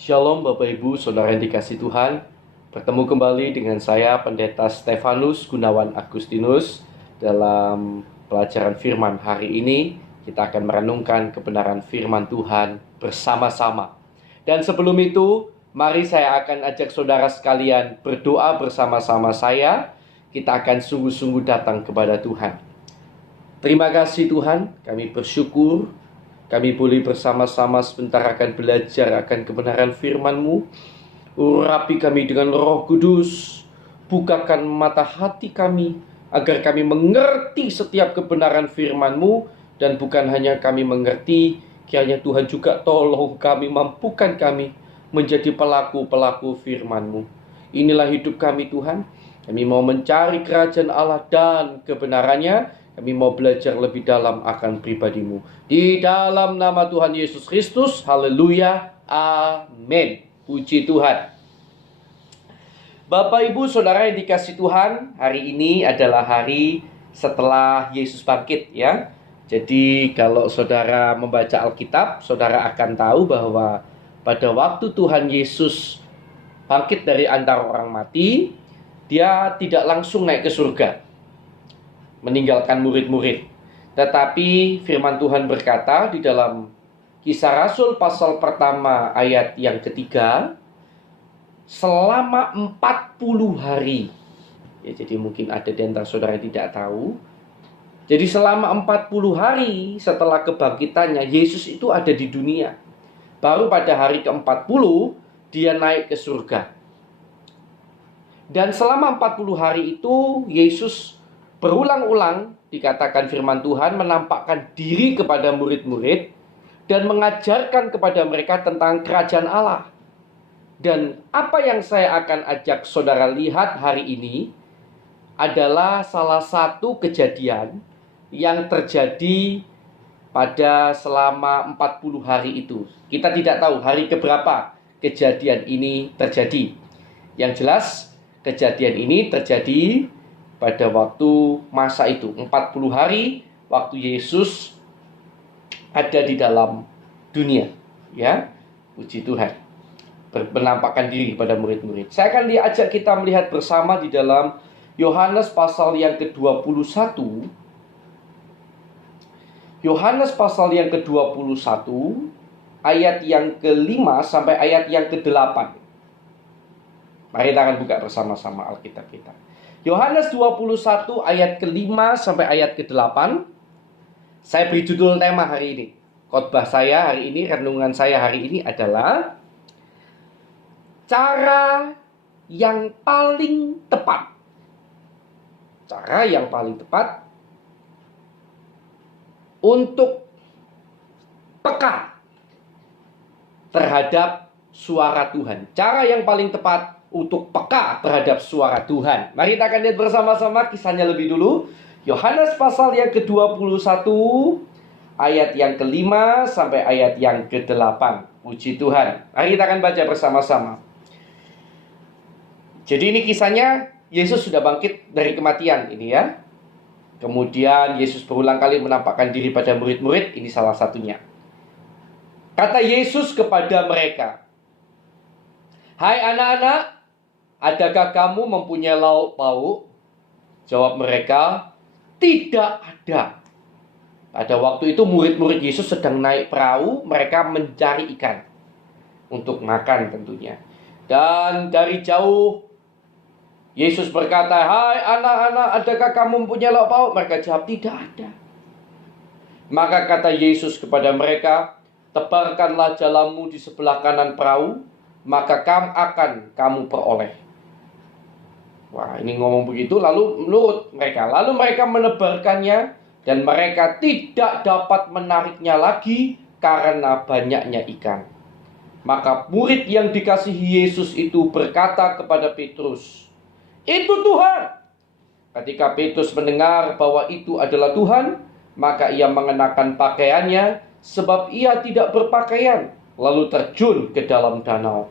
Shalom Bapak Ibu, Saudara yang dikasih Tuhan. Bertemu kembali dengan saya Pendeta Stefanus Gunawan Agustinus. Dalam pelajaran firman hari ini kita akan merenungkan kebenaran firman Tuhan bersama-sama. Dan sebelum itu, mari saya akan ajak saudara sekalian berdoa bersama-sama saya. Kita akan sungguh-sungguh datang kepada Tuhan. Terima kasih Tuhan, kami bersyukur kami boleh bersama-sama sebentar akan belajar akan kebenaran firman-Mu. Urapi kami dengan Roh Kudus. Bukakan mata hati kami agar kami mengerti setiap kebenaran firman-Mu. Dan bukan hanya kami mengerti, kiranya Tuhan juga tolong kami, mampukan kami menjadi pelaku-pelaku firman-Mu. Inilah hidup kami Tuhan. Kami mau mencari kerajaan Allah dan kebenarannya. Kami mau belajar lebih dalam akan pribadi-Mu. Di dalam nama Tuhan Yesus Kristus. Haleluya. Amin. Puji Tuhan. Bapak Ibu Saudara yang dikasih Tuhan, hari ini adalah hari setelah Yesus bangkit ya. Jadi kalau saudara membaca Alkitab, saudara akan tahu bahwa pada waktu Tuhan Yesus bangkit dari antara orang mati, Dia tidak langsung naik ke surga, meninggalkan murid-murid. Tetapi firman Tuhan berkata di dalam Kisah Rasul pasal pertama ayat yang ketiga, selama 40 hari. Ya, jadi mungkin ada di antara saudara yang tidak tahu. Jadi selama 40 hari setelah kebangkitannya, Yesus itu ada di dunia. Baru pada hari ke-40 dia naik ke surga. Dan selama 40 hari itu Yesus berulang-ulang, dikatakan firman Tuhan, menampakkan diri kepada murid-murid dan mengajarkan kepada mereka tentang kerajaan Allah. Dan apa yang saya akan ajak saudara lihat hari ini adalah salah satu kejadian yang terjadi pada selama 40 hari itu. Kita tidak tahu hari keberapa kejadian ini terjadi. Yang jelas, kejadian ini terjadi pada waktu masa itu, 40 hari waktu Yesus ada di dalam dunia, ya. Puji Tuhan. Menampakkan diri kepada murid-murid. Saya akan diajak kita melihat bersama di dalam Yohanes pasal yang ke-21. Yohanes pasal yang ke-21 ayat yang ke-5 sampai ayat yang ke-8. Mari kita akan buka bersama-sama Alkitab kita. Yohanes 21 ayat ke-5 sampai ayat ke-8. Saya beri judul tema hari ini. Khotbah saya hari ini, renungan saya hari ini adalah cara yang paling tepat. Cara yang paling tepat untuk peka terhadap suara Tuhan. Cara yang paling tepat untuk peka terhadap suara Tuhan. Mari kita akan lihat bersama-sama kisahnya lebih dulu. Yohanes pasal yang ke-21 ayat yang ke-5 sampai ayat yang ke-8. Puji Tuhan. Mari kita akan baca bersama-sama. Jadi ini kisahnya Yesus sudah bangkit dari kematian ini ya. Kemudian Yesus berulang kali menampakkan diri pada murid-murid. Ini salah satunya. Kata Yesus kepada mereka, "Hai anak-anak, adakah kamu mempunyai lauk pauk?" Jawab mereka, "Tidak ada." Pada waktu itu murid-murid Yesus sedang naik perahu. Mereka mencari ikan untuk makan tentunya. Dan dari jauh Yesus berkata, "Hai anak-anak, adakah kamu mempunyai lauk pauk?" Mereka jawab, "Tidak ada." Maka kata Yesus kepada mereka, "Tebarkanlah jalamu di sebelah kanan perahu, maka kamu peroleh." Wah, ini ngomong begitu, lalu menurut mereka. Lalu mereka menebarkannya, dan mereka tidak dapat menariknya lagi karena banyaknya ikan. Maka murid yang dikasihi Yesus itu berkata kepada Petrus, "Itu Tuhan." Ketika Petrus mendengar bahwa itu adalah Tuhan, maka ia mengenakan pakaiannya, sebab ia tidak berpakaian, lalu terjun ke dalam danau.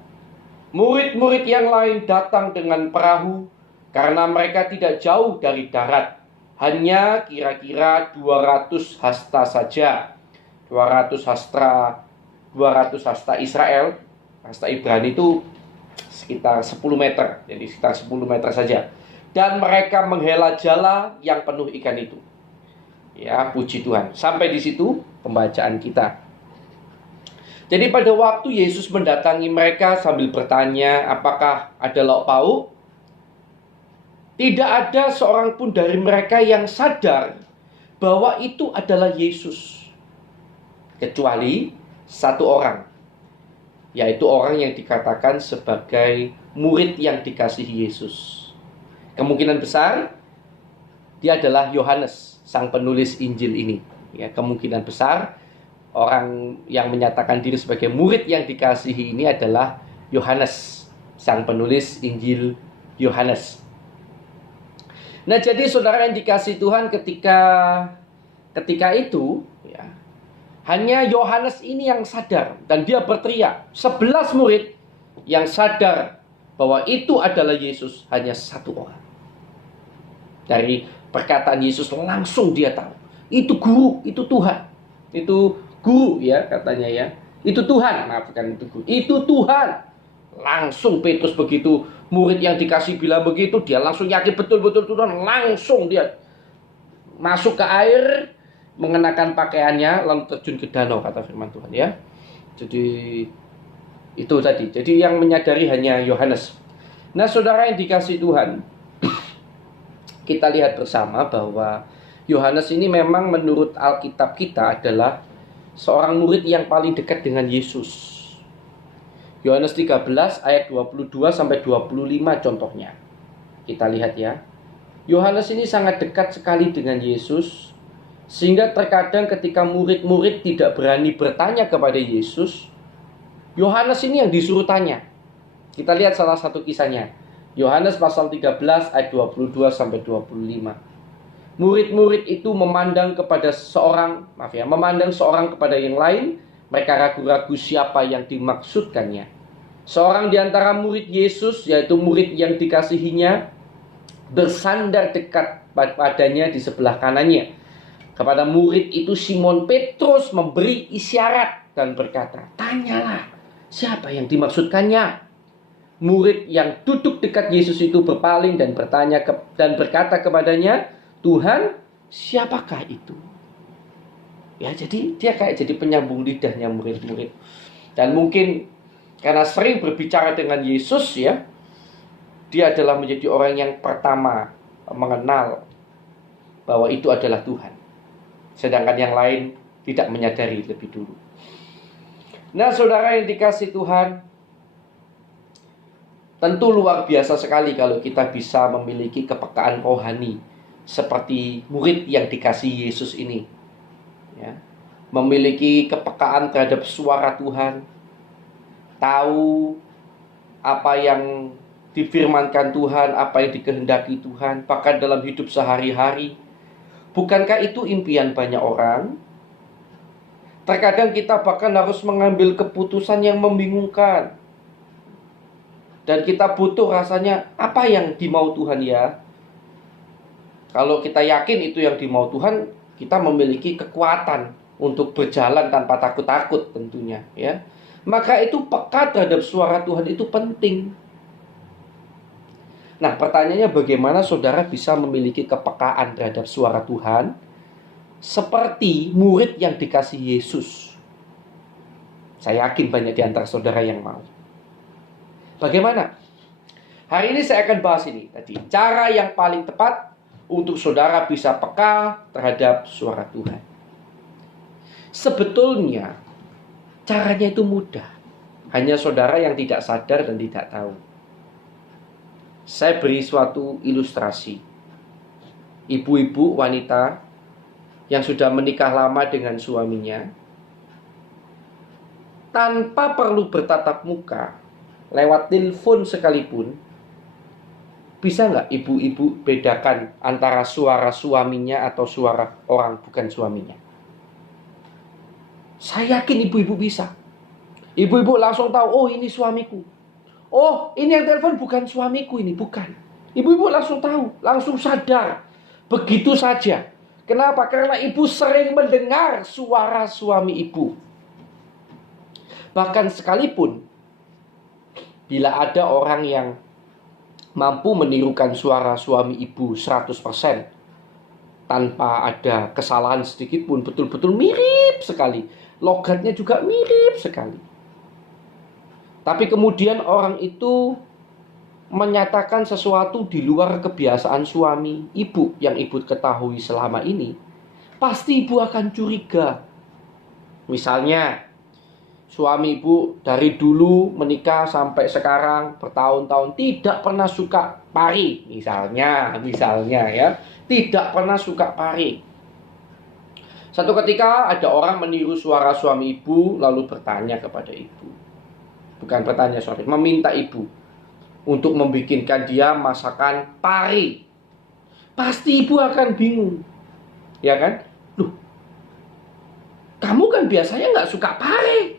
Murid-murid yang lain datang dengan perahu, karena mereka tidak jauh dari darat, hanya kira-kira 200 hasta saja. 200 hasta Israel Bahasa Ibrani itu sekitar 10 meter, jadi sekitar 10 meter saja. Dan mereka menghela jala yang penuh ikan itu. Ya, puji Tuhan. Sampai di situ pembacaan kita. Jadi pada waktu Yesus mendatangi mereka sambil bertanya, apakah ada lauk pauk? Tidak ada seorang pun dari mereka yang sadar bahwa itu adalah Yesus. Kecuali satu orang, yaitu orang yang dikatakan sebagai murid yang dikasihi Yesus. Kemungkinan besar dia adalah Yohanes, sang penulis Injil ini. Ya, kemungkinan besar orang yang menyatakan diri sebagai murid yang dikasihi ini adalah Yohanes, sang penulis Injil Yohanes. Nah, jadi saudara yang dikasihi Tuhan, ketika itu ya, hanya Yohanes ini yang sadar, dan dia berteriak. 11 murid yang sadar bahwa itu adalah Yesus, hanya satu orang. Dari perkataan Yesus langsung dia tahu, itu guru, itu Tuhan. Itu guru ya katanya ya. Itu Tuhan, maafkan itu guru. Itu Tuhan. Langsung Petrus begitu murid yang dikasih bilang begitu, dia langsung yakin betul-betul Tuhan. Langsung dia masuk ke air, mengenakan pakaiannya, lalu terjun ke danau, kata firman Tuhan ya. Jadi itu tadi. Jadi yang menyadari hanya Yohanes. Nah, saudara yang dikasih Tuhan, kita lihat bersama bahwa Yohanes ini memang menurut Alkitab kita adalah seorang murid yang paling dekat dengan Yesus. Yohanes 13 ayat 22 sampai 25 contohnya. Kita lihat ya. Yohanes ini sangat dekat sekali dengan Yesus, sehingga terkadang ketika murid-murid tidak berani bertanya kepada Yesus, Yohanes ini yang disuruh tanya. Kita lihat salah satu kisahnya. Yohanes pasal 13 ayat 22 sampai 25. Murid-murid itu memandang seorang kepada yang lain. Mereka ragu-ragu siapa yang dimaksudkannya. Seorang di antara murid Yesus, yaitu murid yang dikasihinya, bersandar dekat padanya di sebelah kanannya. Kepada murid itu Simon Petrus memberi isyarat dan berkata, "Tanyalah siapa yang dimaksudkannya." Murid yang duduk dekat Yesus itu berpaling dan berkata kepadanya, "Tuhan, siapakah itu?" Ya, jadi dia kayak jadi penyambung lidahnya murid-murid. Dan mungkin karena sering berbicara dengan Yesus ya, dia adalah menjadi orang yang pertama mengenal bahwa itu adalah Tuhan. Sedangkan yang lain tidak menyadari lebih dulu. Nah, saudara yang dikasihi Tuhan, tentu luar biasa sekali kalau kita bisa memiliki kepekaan rohani seperti murid yang dikasihi Yesus ini. Ya, memiliki kepekaan terhadap suara Tuhan, tahu apa yang difirmankan Tuhan, apa yang dikehendaki Tuhan, bahkan dalam hidup sehari-hari. Bukankah itu impian banyak orang? Terkadang kita bahkan harus mengambil keputusan yang membingungkan. Dan kita butuh rasanya, apa yang dimau Tuhan ya? Kalau kita yakin itu yang dimau Tuhan, kita memiliki kekuatan untuk berjalan tanpa takut-takut tentunya ya. Maka itu peka terhadap suara Tuhan itu penting. Nah, pertanyaannya bagaimana saudara bisa memiliki kepekaan terhadap suara Tuhan seperti murid yang dikasih Yesus? Saya yakin banyak di antara saudara yang mau. Bagaimana? Hari ini saya akan bahas ini tadi. Cara yang paling tepat untuk saudara bisa peka terhadap suara Tuhan. Sebetulnya caranya itu mudah. Hanya saudara yang tidak sadar dan tidak tahu. Saya beri suatu ilustrasi. Ibu-ibu wanita yang sudah menikah lama dengan suaminya, tanpa perlu bertatap muka, lewat telepon sekalipun, bisa nggak ibu-ibu bedakan antara suara suaminya atau suara orang bukan suaminya? Saya yakin ibu-ibu bisa. Ibu-ibu langsung tahu, oh ini suamiku. Oh ini yang telepon bukan suamiku ini, bukan. Ibu-ibu langsung tahu, langsung sadar. Begitu saja. Kenapa? Karena ibu sering mendengar suara suami ibu. Bahkan sekalipun Bila ada orang yang mampu menirukan suara suami ibu 100% tanpa ada kesalahan sedikit pun, betul-betul mirip sekali. Logatnya juga mirip sekali. Tapi kemudian orang itu menyatakan sesuatu di luar kebiasaan suami ibu yang ibu ketahui selama ini, pasti ibu akan curiga. Misalnya, suami ibu dari dulu menikah sampai sekarang bertahun-tahun tidak pernah suka pari, misalnya ya, tidak pernah suka pari. Satu ketika ada orang meniru suara suami ibu lalu bertanya kepada ibu. Bukan bertanya, meminta ibu untuk membikinkan dia masakan pari. Pasti ibu akan bingung. Ya kan? Loh, kamu kan biasanya nggak suka pari.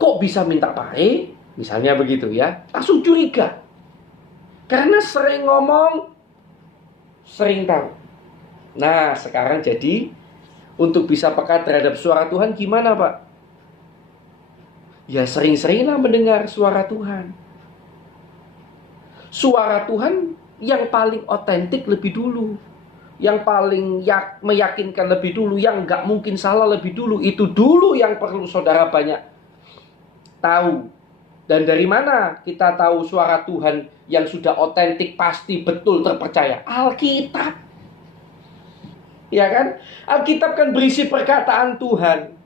Kok bisa minta pare? Misalnya begitu ya. Langsung curiga. Karena sering ngomong, sering tahu. Nah, sekarang jadi untuk bisa peka terhadap suara Tuhan gimana, Pak? Ya sering-seringlah mendengar suara Tuhan. Suara Tuhan yang paling otentik lebih dulu. Yang paling meyakinkan lebih dulu. Yang nggak mungkin salah lebih dulu. Itu dulu yang perlu saudara banyak tahu. Dan dari mana kita tahu suara Tuhan yang sudah otentik, pasti betul terpercaya? Alkitab. Ya kan? Alkitab kan berisi perkataan Tuhan.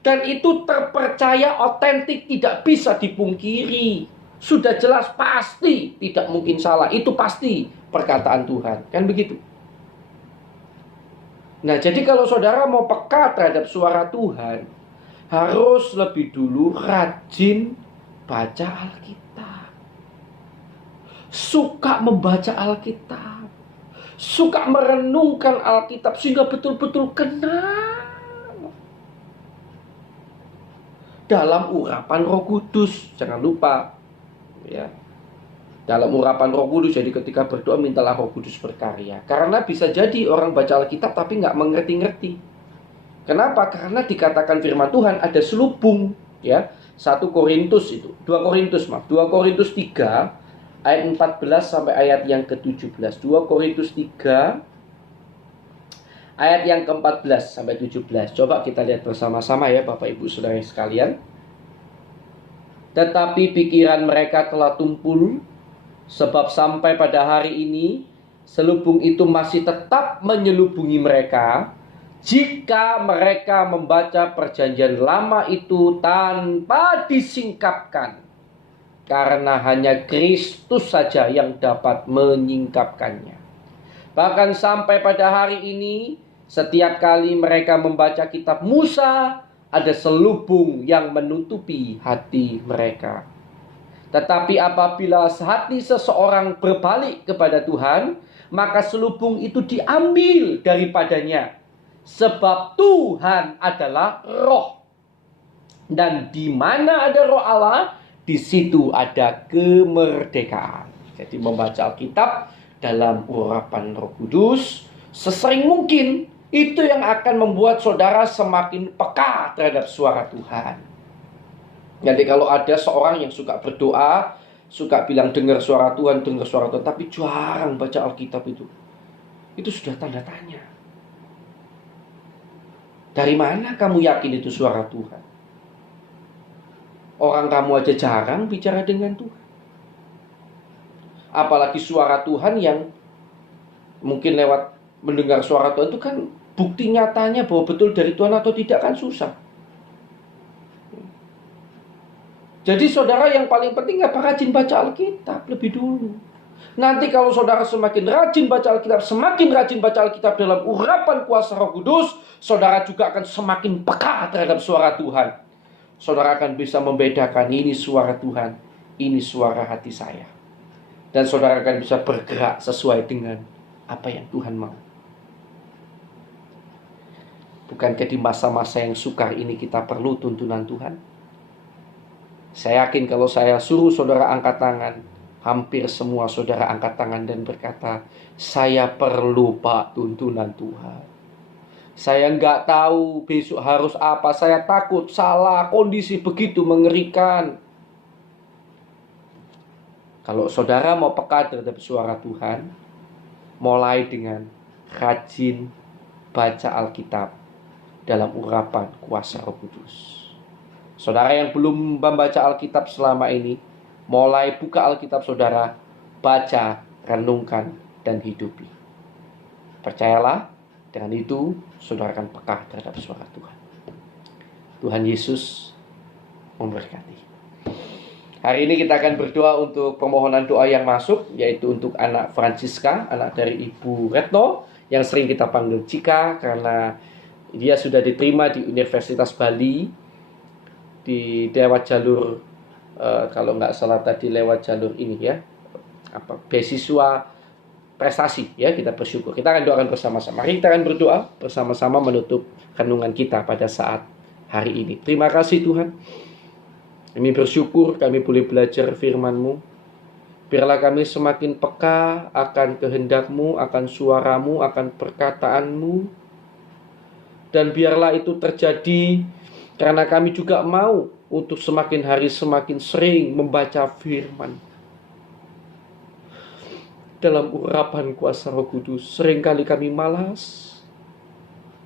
Dan itu terpercaya, otentik, tidak bisa dipungkiri. Sudah jelas pasti tidak mungkin salah. Itu pasti perkataan Tuhan. Kan begitu? Nah, jadi kalau saudara mau peka terhadap suara Tuhan, harus lebih dulu rajin baca Alkitab. Suka membaca Alkitab. Suka merenungkan Alkitab sehingga betul-betul kenal. Dalam urapan Roh Kudus, jangan lupa. Ya. Dalam urapan Roh Kudus, jadi ketika berdoa mintalah Roh Kudus berkarya. Karena bisa jadi orang baca Alkitab tapi nggak mengerti-ngerti. Kenapa? Karena dikatakan firman Tuhan ada selubung, ya. 2 Korintus 3 ayat 14 sampai ayat yang ke-17. 2 Korintus 3 ayat yang ke-14 sampai 17. Coba kita lihat bersama-sama ya Bapak Ibu Saudara sekalian. Tetapi pikiran mereka telah tumpul, sebab sampai pada hari ini selubung itu masih tetap menyelubungi mereka. Jika mereka membaca perjanjian lama itu tanpa disingkapkan, karena hanya Kristus saja yang dapat menyingkapkannya. Bahkan sampai pada hari ini, setiap kali mereka membaca kitab Musa, ada selubung yang menutupi hati mereka. Tetapi apabila hati seseorang berbalik kepada Tuhan, maka selubung itu diambil daripadanya. Sebab Tuhan adalah roh. Dan di mana ada roh Allah, di situ ada kemerdekaan. Jadi membaca Alkitab dalam urapan Roh Kudus sesering mungkin, itu yang akan membuat saudara semakin peka terhadap suara Tuhan. Jadi kalau ada seorang yang suka berdoa, suka bilang dengar suara Tuhan, tapi jarang baca Alkitab itu sudah tanda tanya. Dari mana kamu yakin itu suara Tuhan? Orang kamu aja jarang bicara dengan Tuhan. Apalagi suara Tuhan yang mungkin lewat mendengar suara Tuhan itu kan bukti nyatanya bahwa betul dari Tuhan atau tidak kan susah. Jadi saudara yang paling penting apa? Rajin baca Alkitab lebih dulu. Nanti kalau saudara semakin rajin baca Alkitab, semakin rajin baca Alkitab dalam urapan kuasa Roh Kudus, saudara juga akan semakin peka terhadap suara Tuhan. Saudara akan bisa membedakan ini suara Tuhan, ini suara hati saya. Dan saudara akan bisa bergerak sesuai dengan apa yang Tuhan mau. Bukankah di masa-masa yang sukar ini kita perlu tuntunan Tuhan? Saya yakin kalau saya suruh saudara angkat tangan, hampir semua saudara angkat tangan dan berkata, saya perlu Pak tuntunan Tuhan. Saya nggak tahu besok harus apa, saya takut salah, kondisi begitu mengerikan. Kalau saudara mau peka terhadap suara Tuhan, mulai dengan rajin baca Alkitab dalam urapan kuasa Roh Kudus. Saudara yang belum membaca Alkitab selama ini, mulai buka Alkitab saudara, baca, renungkan, dan hidupi. Percayalah, dengan itu saudara akan peka terhadap suara Tuhan. Tuhan Yesus memberkati. Hari ini kita akan berdoa untuk permohonan doa yang masuk, yaitu untuk anak Francisca, anak dari Ibu Retno, yang sering kita panggil Cika, karena dia sudah diterima di Universitas Bali, di lewat jalur, kalau nggak salah tadi lewat jalur ini ya, beasiswa prestasi ya. Kita bersyukur. Kita akan doakan bersama-sama. Mari kita akan berdoa bersama-sama menutup renungan kita pada saat hari ini. Terima kasih Tuhan. Kami bersyukur kami boleh belajar firman-Mu. Biarlah kami semakin peka akan kehendak-Mu, akan suara-Mu, akan perkataan-Mu. Dan biarlah itu terjadi karena kami juga mau untuk semakin hari semakin sering membaca firman. Dalam urapan kuasa Roh Kudus, seringkali kami malas.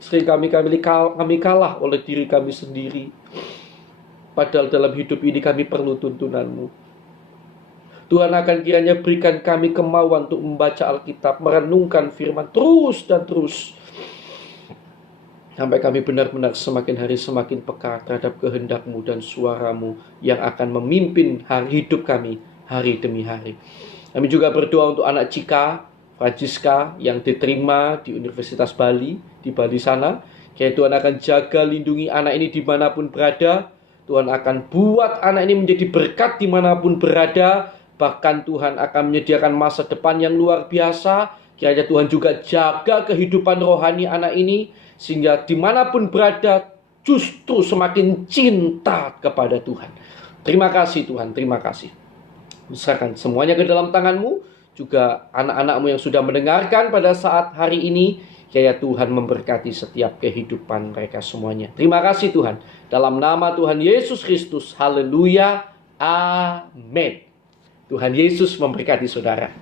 Seringkali kami kalah oleh diri kami sendiri. Padahal dalam hidup ini kami perlu tuntunan-Mu. Tuhan akan kiranya berikan kami kemauan untuk membaca Alkitab, merenungkan firman terus dan terus. Sampai kami benar-benar semakin hari semakin peka terhadap kehendak-Mu dan suara-Mu yang akan memimpin hidup kami hari demi hari. Kami juga berdoa untuk anak Cika, Francisca yang diterima di Universitas Bali, di Bali sana. Kiranya Tuhan akan jaga, lindungi anak ini dimanapun berada. Tuhan akan buat anak ini menjadi berkat dimanapun berada. Bahkan Tuhan akan menyediakan masa depan yang luar biasa. Kiranya Tuhan juga jaga kehidupan rohani anak ini, sehingga dimanapun berada justru semakin cinta kepada Tuhan. Terima kasih Tuhan, terima kasih. Serahkan semuanya ke dalam tangan-Mu. Juga anak-anak-Mu yang sudah mendengarkan pada saat hari ini. Kiranya Tuhan memberkati setiap kehidupan mereka semuanya. Terima kasih Tuhan. Dalam nama Tuhan Yesus Kristus. Haleluya. Amin. Tuhan Yesus memberkati saudara.